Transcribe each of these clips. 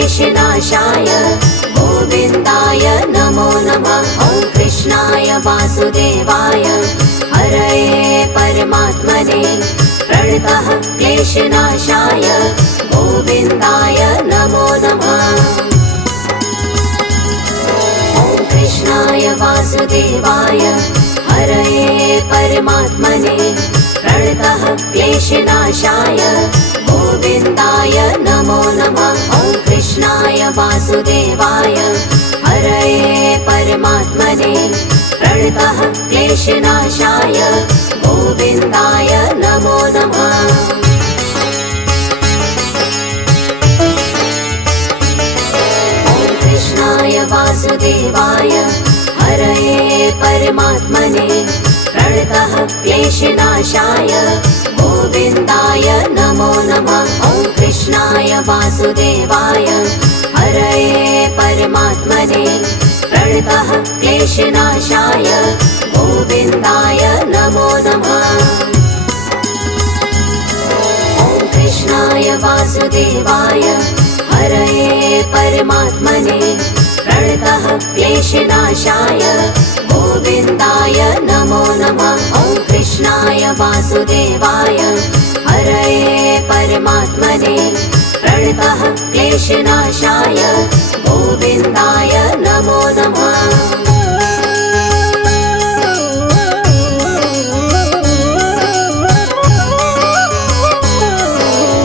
क्लेशनाशाय गोविन्दाय नमो नमः। ॐ कृष्णाय वासुदेवाय हरये परमात्मने प्रणतः क्लेशनाशाय गोविन्दाय नमो नमः। ॐ कृष्णाय वासुदेवाय हरये परमात्मने प्रणतः क्लेशनाशाय गोविन्दाय नमो नमः। ॐ कृष्णाय वासुदेवाय हरये परमात्मने प्रणतः क्लेशनाशाय गोविन्दाय नमो नमः। ॐ कृष्णाय वासुदेवाय हरये परमात्मने प्रणतः क्लेशनाशाय गोविन्दाय नमो नमः। ॐ कृष्णाय वासुदेवाय हरये परमात्मने प्रणतः क्लेशनाशाय गोविन्दाय नमो नमः। ॐ कृष्णाय वासुदेवाय हरये परमात्मने प्रणतः क्लेशनाशाय गोविन्दाय नमो नमः। ॐ कृष्णाय वासुदेवाय हरये परमात्मने प्रणतः क्लेशनाशाय गोविन्दाय नमो नमः।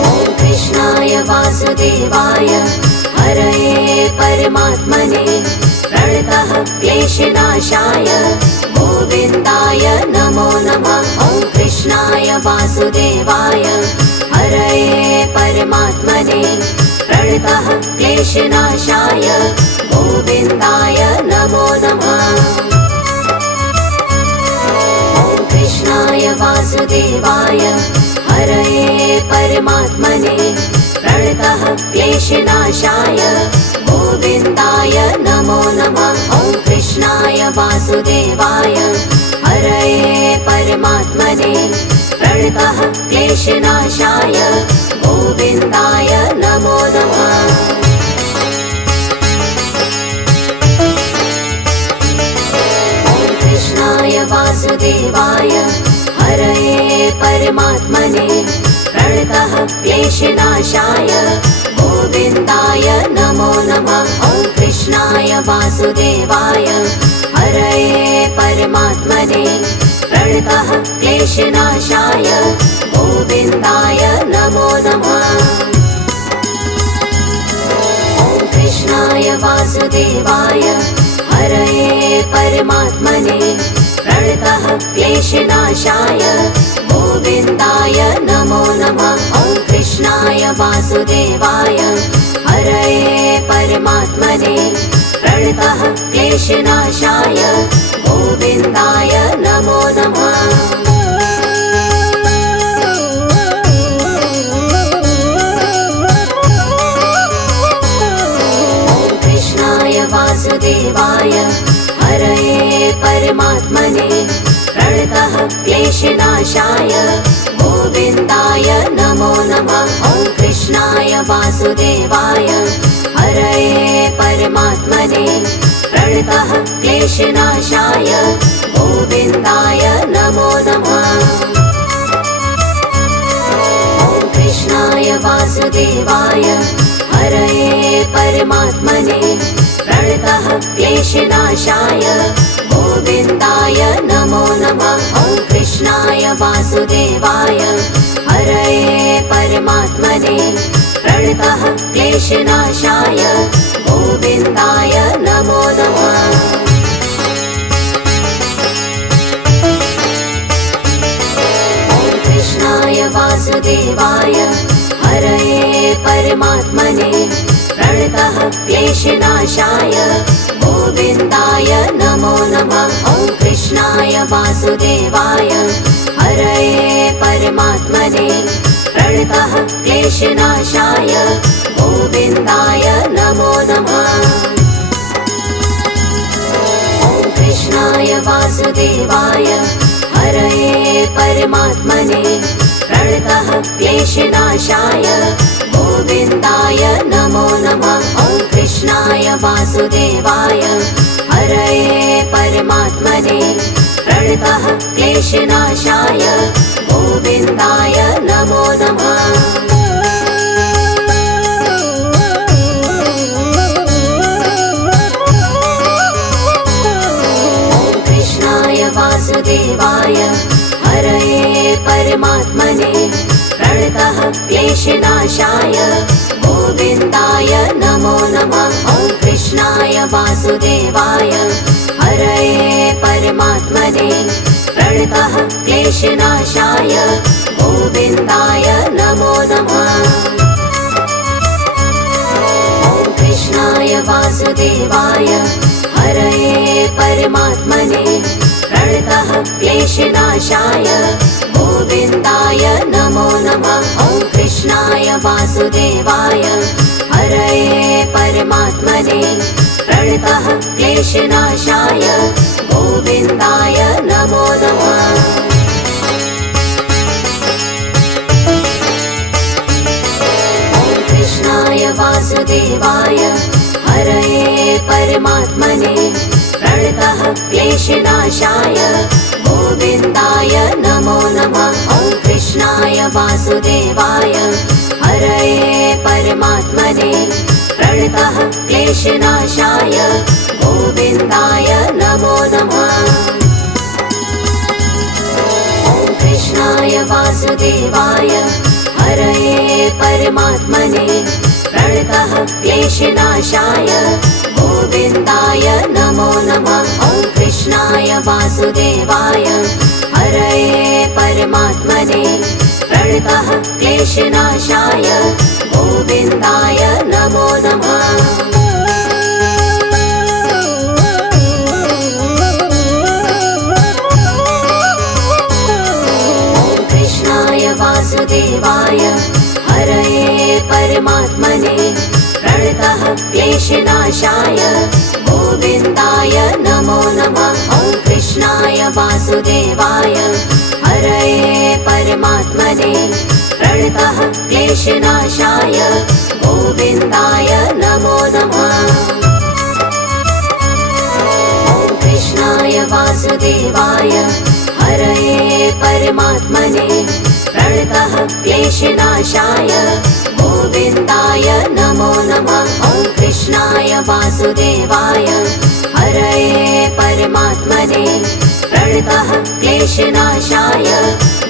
ॐ कृष्णाय वासुदेवाय हरये परमात्मने प्रणतः क्लेशनाशाय गोविन्दाय नमो नमः। ॐ कृष्णाय वासुदेवाय हरये परमात्मने प्रणतः क्लेशनाशाय गोविन्दाय नमो नमः। ॐ कृष्णाय वासुदेवाय हरये परमात्मने प्रणतः क्लेशनाशाय गोविन्दाय नमो नमः। ॐ कृष्णाय वासुदेवाय हरये परमात्मने प्रणतः क्लेशनाशाय गोविन्दाय नमो नमः। ॐ कृष्णाय वासुदेवाय हरये परमात्मने प्रणतः क्लेशनाशाय गोविन्दाय नमो नमः। ॐ कृष्णाय वासुदेवाय हरये परमात्मने प्रणतः क्लेशनाशाय गोविन्दाय नमो नमः। ॐ कृष्णाय वासुदेवाय हरये परमात्मने प्रणतः क्लेशनाशाय गोविन्दाय नमो नमः। ॐ कृष्णाय वासुदेवाय हरये परमात्मने प्रणतः क्लेशनाशाय गोविन्दाय नमो नमः। ॐ कृष्णाय वासुदेवाय हरये परमात्मने प्रणतः क्लेशनाशाय गोविन्दाय नमो नमः। ॐ कृष्णाय वासुदेवाय हरये परमात्मने प्रणतः क्लेशनाशाय गोविन्दाय नमो नमः। ॐ कृष्णाय वासुदेवाय हरये परमात्मने प्रणतः क्लेशनाशाय गोविन्दाय नमो नमः। ॐ कृष्णाय वासुदेवाय हरये परमात्मने प्रणतः क्लेशनाशाय गोविन्दाय नमो नमः। ॐ कृष्णाय वासुदेवाय हरये परमात्मने प्रणतः क्लेशनाशाय गोविन्दाय नमो नमः। ॐ कृष्णाय वासुदेवाय हरये परमात्मने प्रणतः क्लेशनाशाय गोविन्दाय नमो नमः। ॐ कृष्णाय वासुदेवाय हरये परमात्मने प्रणतः क्लेशनाशाय गोविन्दाय नमो नमः। वासुदेवाय हरये परमात्मने प्रणतः क्लेशनाशाय गोविन्दाय नमो नमः। वासुदेवाय हरये परमात्मने प्रणतः क्लेशनाशाय गोविन्दाय नमो नमः। ॐ कृष्णाय वासुदेवाय हरये परमात्मने प्रणतः क्लेशनाशाय गोविन्दाय नमो नमः। ॐ कृष्णाय वासुदेवाय हरये परमात्मने प्रणतः क्लेशनाशाय गोविन्दाय नमो नमः। ॐ कृष्णाय वासुदेवाय हरये परमात्मने प्रणतः क्लेशनाशाय गोविन्दाय नमो नमः। ॐ कृष्णाय वासुदेवाय हरये परमात्मने प्रणतः क्लेशनाशाय गोविन्दाय नमो नमः। ॐ कृष्णाय वासुदेवाय हरये परमात्मने प्रणतः क्लेशनाशाय गोविन्दाय नमो नमः। ॐ कृष्णाय वासुदेवाय हरये परमात्मने प्रणतः क्लेशनाशाय गोविन्दाय नमो नमः। ॐ कृष्णाय वासुदेवाय हरये परमात्मने प्रणतः क्लेशनाशाय गोविन्दाय नमो नमः। ॐ कृष्णाय वासुदेवाय हरये परमात्मने प्रणतः क्लेशनाशाय गोविन्दाय नमो नमः। ॐ कृष्णाय वासुदेवाय हरये परमात्मने प्रणतः क्लेशनाशाय गोविन्दाय नमो नमः। ॐ कृष्णाय वासुदेवाय हरये परमात्मने प्रणतः क्लेशनाशाय गोविन्दाय नमो नमः। ॐ कृष्णाय वासुदेवाय हरये परमात्मने प्रणतः क्लेशनाशाय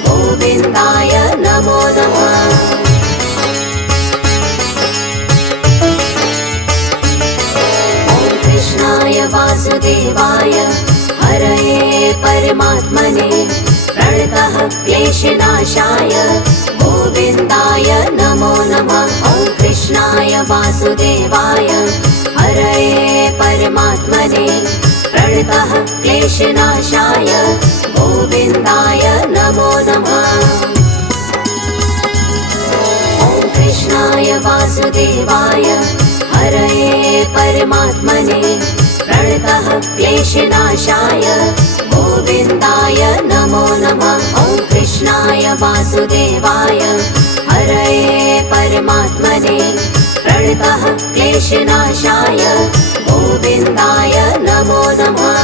गोविन्दाय नमो नमः। ॐ कृष्णाय वासुदेवाय हरये परमात्मने प्रणतः क्लेशनाशाय गोविन्दाय नमो नमः। ॐ कृष्णाय वासुदेवाय हरये परमात्मने प्रणतः क्लेशनाशाय गोविन्दाय नमो नमः। ॐ कृष्णाय वासुदेवाय हरये परमात्मने प्रणतः क्लेशनाशाय गोविन्दाय नमो नमः। ॐ कृष्णाय वासुदेवाय हरये परमात्मने प्रणतः क्लेशनाशाय गोविन्दाय नमो नमः।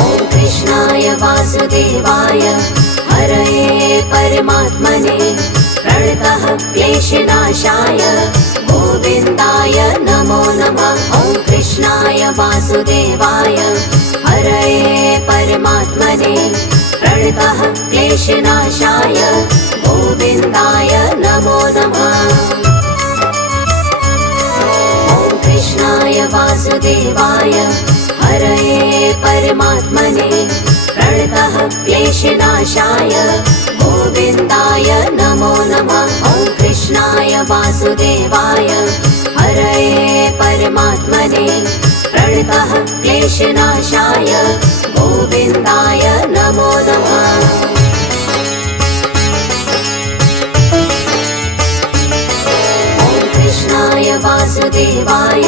ॐ कृष्णाय वासुदेवाय हरये परमात्मने प्रणतः क्लेशनाशाय गोविन्दाय नमो नमः। ॐ कृष्णाय वासुदेवाय हरये परमात्मने प्रणतः क्लेशनाशाय गोविन्दाय नमो नमः। ॐ कृष्णाय वासुदेवाय हरये परमात्मने प्रणतः क्लेशनाशाय गोविन्दाय नमो नमः। ॐ कृष्णाय वासुदेवाय हरये परमात्मने प्रणतः क्लेशनाशाय गोविन्दाय नमो नमः। ॐ कृष्णाय वासुदेवाय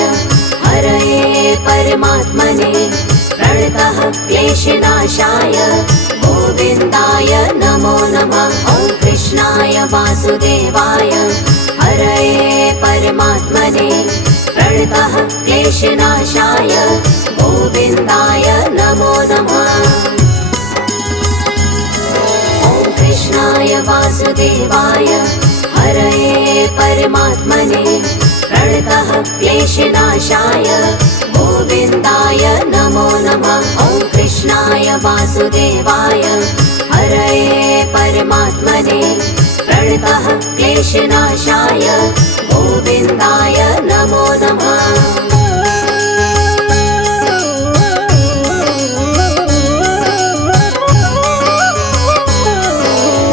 हरये परमात्मने प्रणतः क्लेशनाशाय गोविन्दाय नमो नमः। ॐ वासुदेवाय हरये परमात्मने प्रणतः क्लेशनाशाय गोविन्दाय नमो नमः। ॐ कृष्णाय वासुदेवाय हरये परमात्मने प्रणतः क्लेशनाशाय गोविन्दाय नमो नमः। ॐ कृष्णाय वासुदेवाय हरये परमात्मने प्रणतः क्लेशनाशाय गोविन्दाय नमो नमः।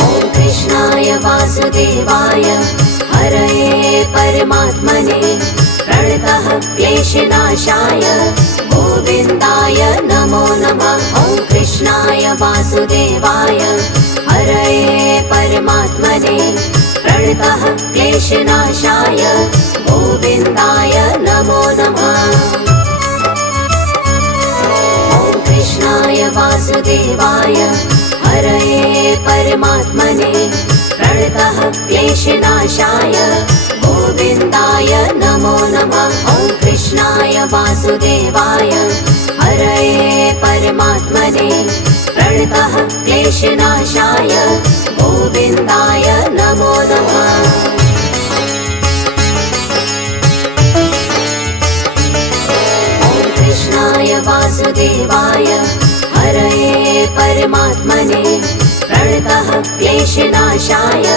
ॐ कृष्णाय वासुदेवाय हरये परमात्मने प्रणतः क्लेशनाशाय गोविन्दाय नमो नमः। ॐ कृष्णाय वासुदेवाय हरये परमात्मने प्रणतः क्लेशनाशाय गोविन्दाय नमो नमः। ॐ कृष्णाय वासुदेवाय हरये परमात्मने प्रणतः क्लेशनाशाय गोविन्दाय नमो नमः। ॐ कृष्णाय वासुदेवाय हरये परमात्मने प्रणतः क्लेशनाशाय गोविन्दाय नमो नमः। ॐ कृष्णाय वासुदेवाय हरये परमात्मने प्रणतः क्लेशनाशाय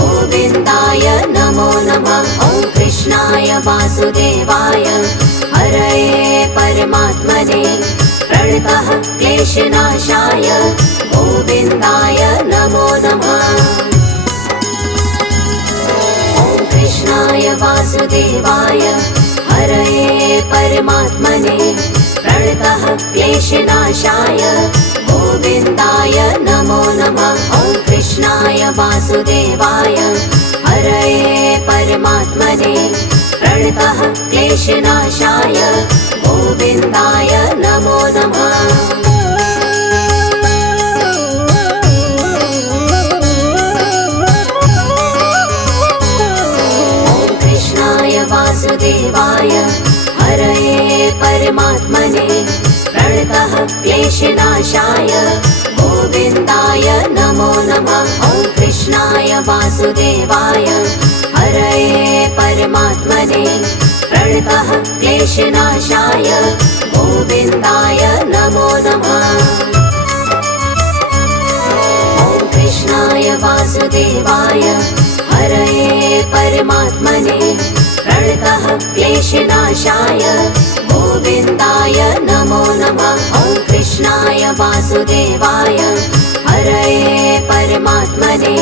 गोविन्दाय नमो नमः। ॐ कृष्णाय वासुदेवाय हरये परमात्मने प्रणतः क्लेशनाशाय गोविन्दाय नमो नमः। ॐ कृष्णाय वासुदेवाय हरये परमात्मने प्रणतः क्लेशनाशाय गोविन्दाय नमो नमः। ॐ कृष्णाय वासुदेवाय हरये परमात्मने प्रणतः क्लेशनाशाय गोविन्दाय नमो नमः। ॐ कृष्णाय वासुदेवाय हरये परमात्मने प्रणतः क्लेशनाशाय गोविन्दाय नमो नमः। ॐ कृष्णाय वासुदेवाय हरये परमात्मने प्रणतः क्लेशनाशाय गोविन्दाय नमो नमः। ॐ कृष्णाय वासुदेवाय हरये परमात्मने प्रणतः क्लेशनाशाय गोविन्दाय नमो नमः। ॐ कृष्णाय वासुदेवाय हरये परमात्मने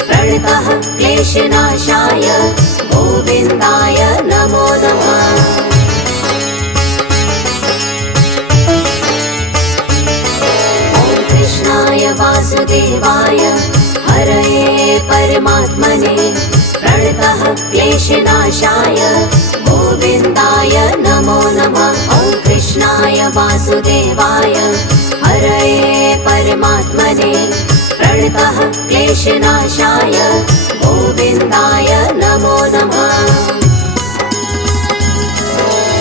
प्रणतः क्लेशनाशाय गोविन्दाय नमो नमः। ॐ कृष्णाय वासुदेवाय हरये परमात्मने प्रणतः क्लेशनाशाय गोविन्दाय नमो नमः। ॐ कृष्णाय वासुदेवाय हरये परमात्मने प्रणतः क्लेशनाशाय गोविन्दाय नमो नमः।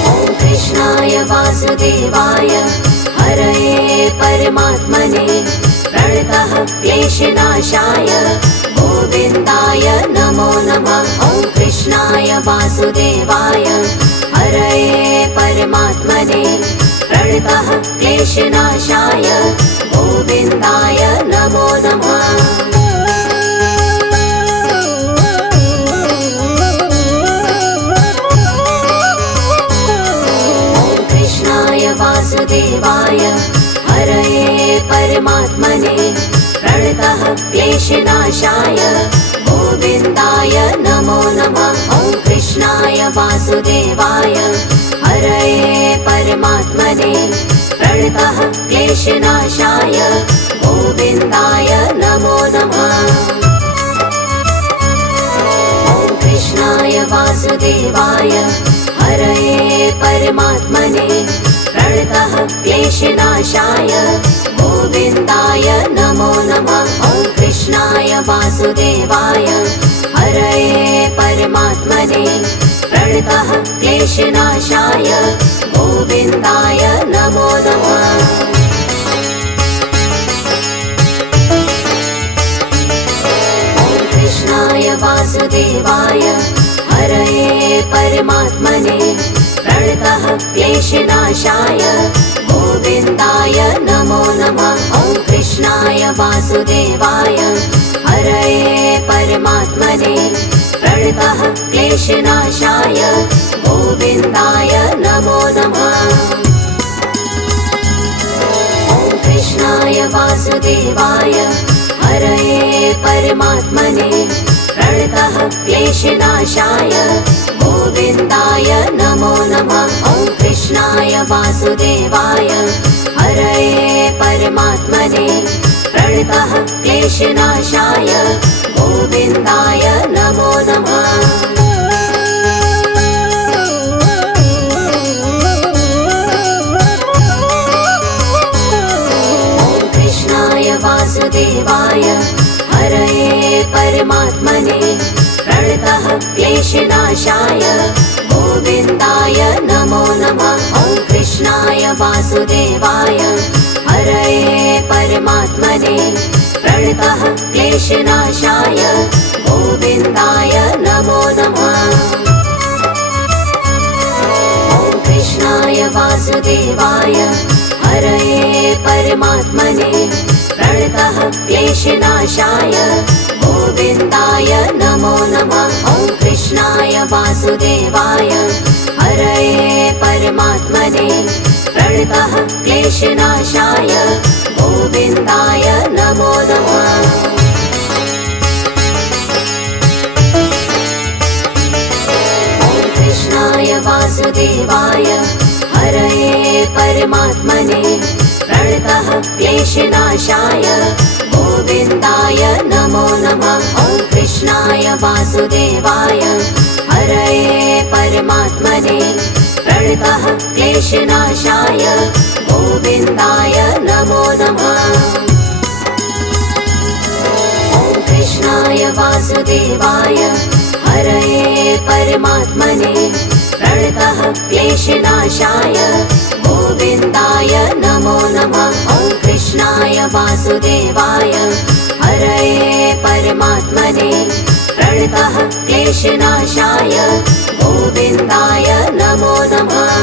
ॐ कृष्णाय वासुदेवाय हरये परमात्मने प्रणतः क्लेशनाशाय गोविन्दाय नमो नमः। ॐ कृष्णाय वासुदेवाय हरये परमात्मने प्रणतः क्लेशनाशाय गोविन्दाय नमो नमः। ॐ कृष्णाय वासुदेवाय हरये परमात्मने प्रणतः क्लेशनाशाय गोविन्दाय नमो नमः। ॐ कृष्णाय वासुदेवाय हरये परमात्मने प्रणतः क्लेशनाशाय गोविन्दाय नमो नमः। ॐ कृष्णाय वासुदेवाय हरये परमात्मने प्रणतः क्लेशनाशाय गोविन्दाय नमो नमः। ॐ कृष्णाय वासुदेवाय वासुदेवाय हरये परमात्मने प्रणतः क्लेशनाशाय गोविन्दाय नमो नमः। कृष्णाय वासुदेवाय हरये परमात्मने प्रणतः क्लेशनाशाय गोविन्दाय नमो नमः। ॐ कृष्णाय वासुदेवाय हरये परमात्मने प्रणतः क्लेशनाशाय गोविन्दाय नमो नमः। ॐ कृष्णाय वासुदेवाय हरये परमात्मने प्रणतः क्लेशनाशाय गोविन्दाय नमो नमः। ॐ कृष्णाय वासुदेवाय हरये परमात्मने प्रणतः क्लेशनाशाय गोविन्दाय नमो नमः। वासुदेवाय हरये परमात्मने प्रणतः क्लेशनाशाय गोविन्दाय नमो नमः। ॐ कृष्णाय वासुदेवाय हरये परमात्मने प्रणतः क्लेशनाशाय गोविन्दाय नमो नमः। ॐ कृष्णाय वासुदेवाय हरये परमात्मने प्रणतः क्लेशनाशाय गोविन्दाय नमो नमः। ॐ कृष्णाय वासुदेवाय हरये परमात्मने प्रणतः क्लेशनाशाय गोविन्दाय नमो नमः। ॐ कृष्णाय वासुदेवाय हरये परमात्मने प्रणतः क्लेशनाशाय गोविन्दाय नमो नमः। ॐ कृष्णाय वासुदेवाय हरये परमात्मने प्रणतः क्लेशनाशाय गोविन्दाय नमो नमः। ॐ कृष्णाय वासुदेवाय हरये परमात्मने प्रणतः क्लेशनाशाय गोविन्दाय नमो नमः। ॐ कृष्णाय वासुदेवाय हरये परमात्मने प्रणतः क्लेशनाशाय गोविन्दाय नमो नमः।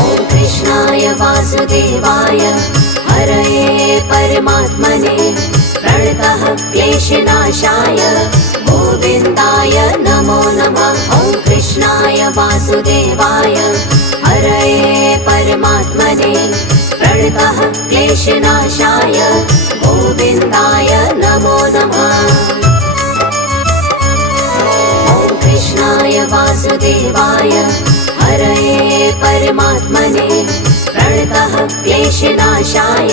ॐ कृष्णाय वासुदेवाय हरये परमात्मने प्रणतः क्लेशनाशाय गोविन्दाय नमो नमः। ॐ कृष्णाय वासुदेवाय हरये परमात्मने प्रणतः क्लेशनाशाय गोविन्दाय नमो नमः। ॐ कृष्णाय वासुदेवाय हरये परमात्मने प्रणतः क्लेशनाशाय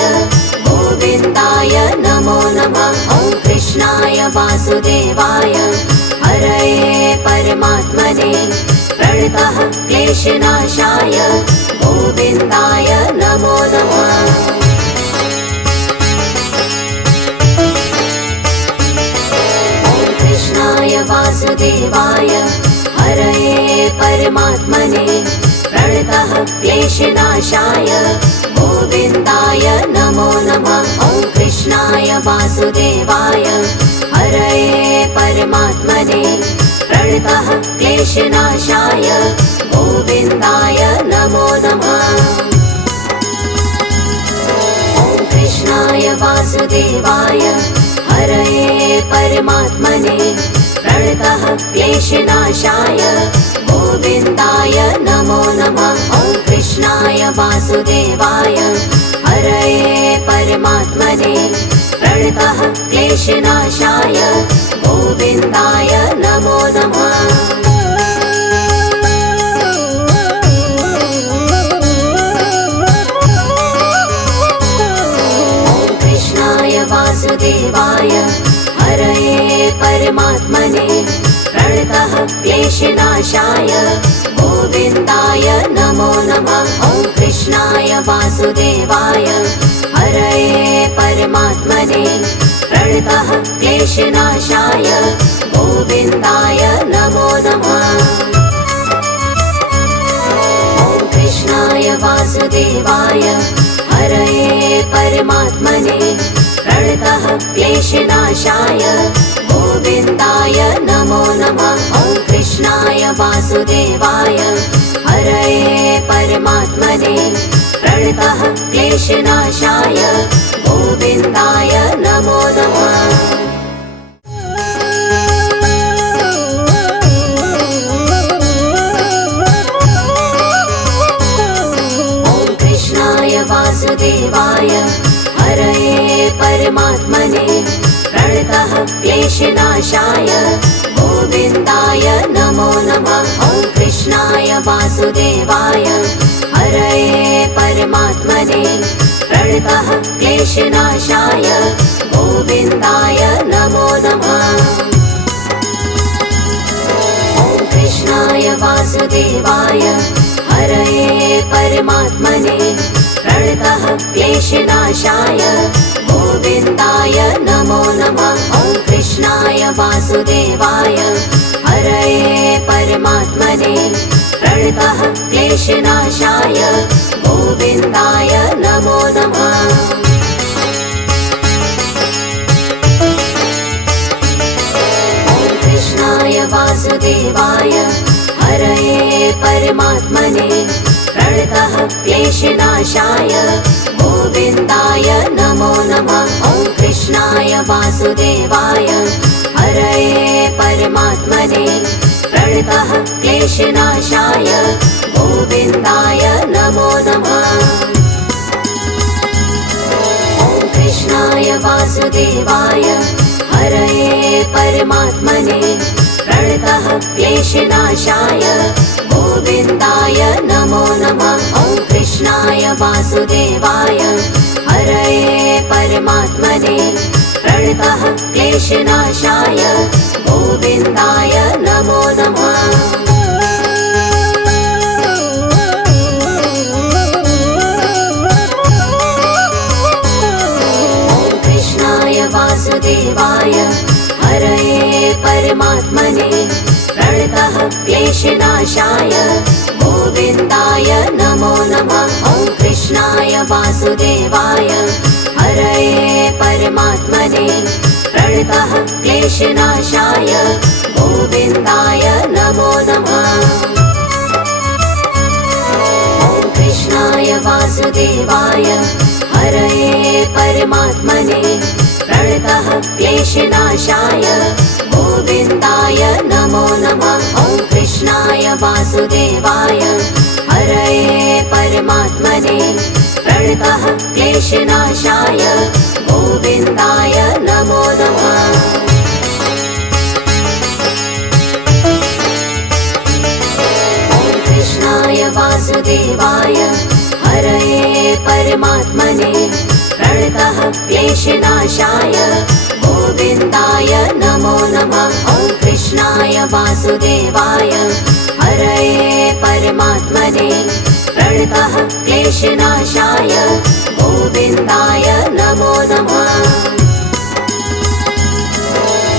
गोविन्दाय नमो नमः। ॐ कृष्णाय वासुदेवाय हरये परमात्मने प्रणतः क्लेशनाशाय गोविन्दाय नमो नमः। ॐ कृष्णाय वासुदेवाय हरये परमात्मने प्रणतः क्लेशनाशाय गोविन्दाय नमो नमः। ॐ कृष्णाय वासुदेवाय हरये परमात्मने प्रणतः क्लेशनाशाय गोविन्दाय नमो नमः। ॐ कृष्णाय वासुदेवाय हरये परमात्मने प्रणतः क्लेशनाशाय गोविन्दाय नमो नमः। ॐ कृष्णाय वासुदेवाय हरये परमात्मने प्रणतः क्लेशनाशाय गोविन्दाय नमो नमः। ॐ कृष्णाय वासुदेवाय हरये परमात्मने प्रणतः क्लेशनाशाय गोविन्दाय नमो नमः। ॐ कृष्णाय वासुदेवाय हरये परमात्मने प्रणतः क्लेशनाशाय गोविन्दाय नमो नमः। ॐ कृष्णाय वासुदेवाय हरये परमात्मने प्रणतः क्लेशनाशाय गोविन्दाय नमो नमः। ॐ कृष्णाय वासुदेवाय हरये परमात्मने प्रणतः क्लेशनाशाय गोविन्दाय नमो नमः। ॐ कृष्णाय वासुदेवाय हरये परमात्मने प्रणतः क्लेशनाशाय गोविन्दाय नमो नमः। ॐ कृष्णाय वासुदेवाय हरये परमात्मने प्रणतः क्लेशनाशाय गोविन्दाय नमो नमः। ॐ कृष्णाय वासुदेवाय हरये परमात्मने प्रणतः क्लेशनाशाय गोविन्दाय नमो नमः। ॐ कृष्णाय वासुदेवाय हरये परमात्मने प्रणतः क्लेशनाशाय गोविन्दाय नमो नमः। ॐ कृष्णाय वासुदेवाय हरये परमात्मने प्रणतः क्लेशनाशाय गोविन्दाय नमो नमः। ॐ कृष्णाय वासुदेवाय हरये परमात्मने प्रणतः क्लेशनाशाय गोविन्दाय नमो नमः। ॐ कृष्णाय वासुदेवाय हरये परमात्मने प्रणतः क्लेशनाशाय गोविन्दाय नमो नमः। ॐ कृष्णाय वासुदेवाय हरये परमात्मने प्रणतः क्लेशनाशाय गोविन्दाय नमो नमः। ॐ कृष्णाय वासुदेवाय हरये परमात्मने प्रणतः क्लेशनाशाय गोविन्दाय नमो नमः। ॐ कृष्णाय वासुदेवाय हरये परमात्मने प्रणतः क्लेशनाशाय गोविन्दाय नमो नमः। ॐ कृष्णाय वासुदेवाय हरये परमात्मने प्रणतः क्लेशनाशाय गोविन्दाय नमो नमः। ॐ कृष्णाय वासुदेवाय हरये परमात्मने प्रणतः क्लेशनाशाय गोविन्दाय नमो नमः। ॐ कृष्णाय वासुदेवाय हरये परमात्मने प्रणतः क्लेशनाशाय गोविन्दाय नमो नमः। ॐ कृष्णाय वासुदेवाय हरये परमात्मने प्रणतः क्लेशनाशाय गोविन्दाय नमो नमः।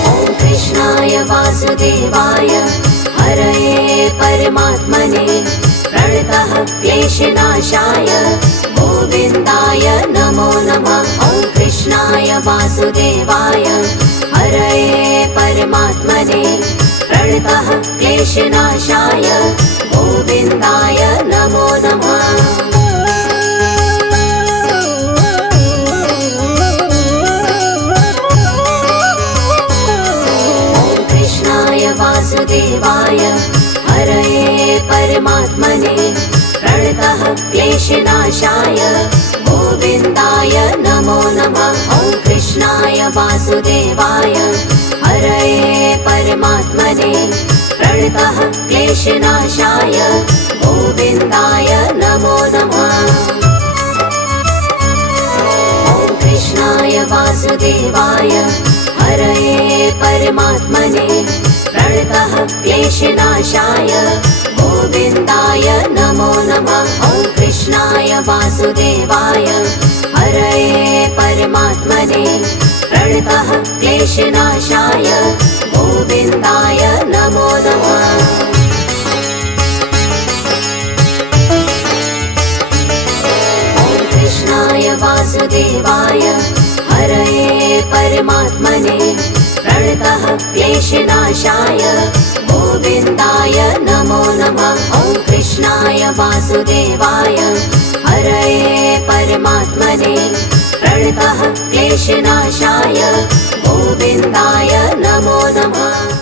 ॐ कृष्णाय वासुदेवाय हरये परमात्मने प्रणतः क्लेशनाशाय गोविन्दाय नमो नमः। ॐ कृष्णाय वासुदेवाय हरये परमात्मने प्रणतः क्लेशनाशाय गोविन्दाय नमो नमः। ॐ कृष्णाय वासुदेवाय हरये परमात्मने प्रणतः क्लेशनाशाय गोविन्दाय नमो नमः। ॐ कृष्णाय वासुदेवाय हरये परमात्मने प्रणतः क्लेशनाशाय गोविन्दाय नमो नमः। ॐ कृष्णाय वासुदेवाय हरये परमात्मने प्रणतः क्लेशनाशाय गोविन्दाय नमो नमः। ॐ कृष्णाय कृष्णाय वासुदेवाय हरये परमात्मने प्रणतः क्लेशनाशाय गोविन्दाय नमो नमः। कृष्णाय वासुदेवाय हरये परमात्मने प्रणतः क्लेशनाशाय गोविन्दाय नमो नमः। ॐ कृष्णाय वासुदेवाय हरये परमात्मने प्रणतः क्लेशनाशाय गोविन्दाय नमो नमः।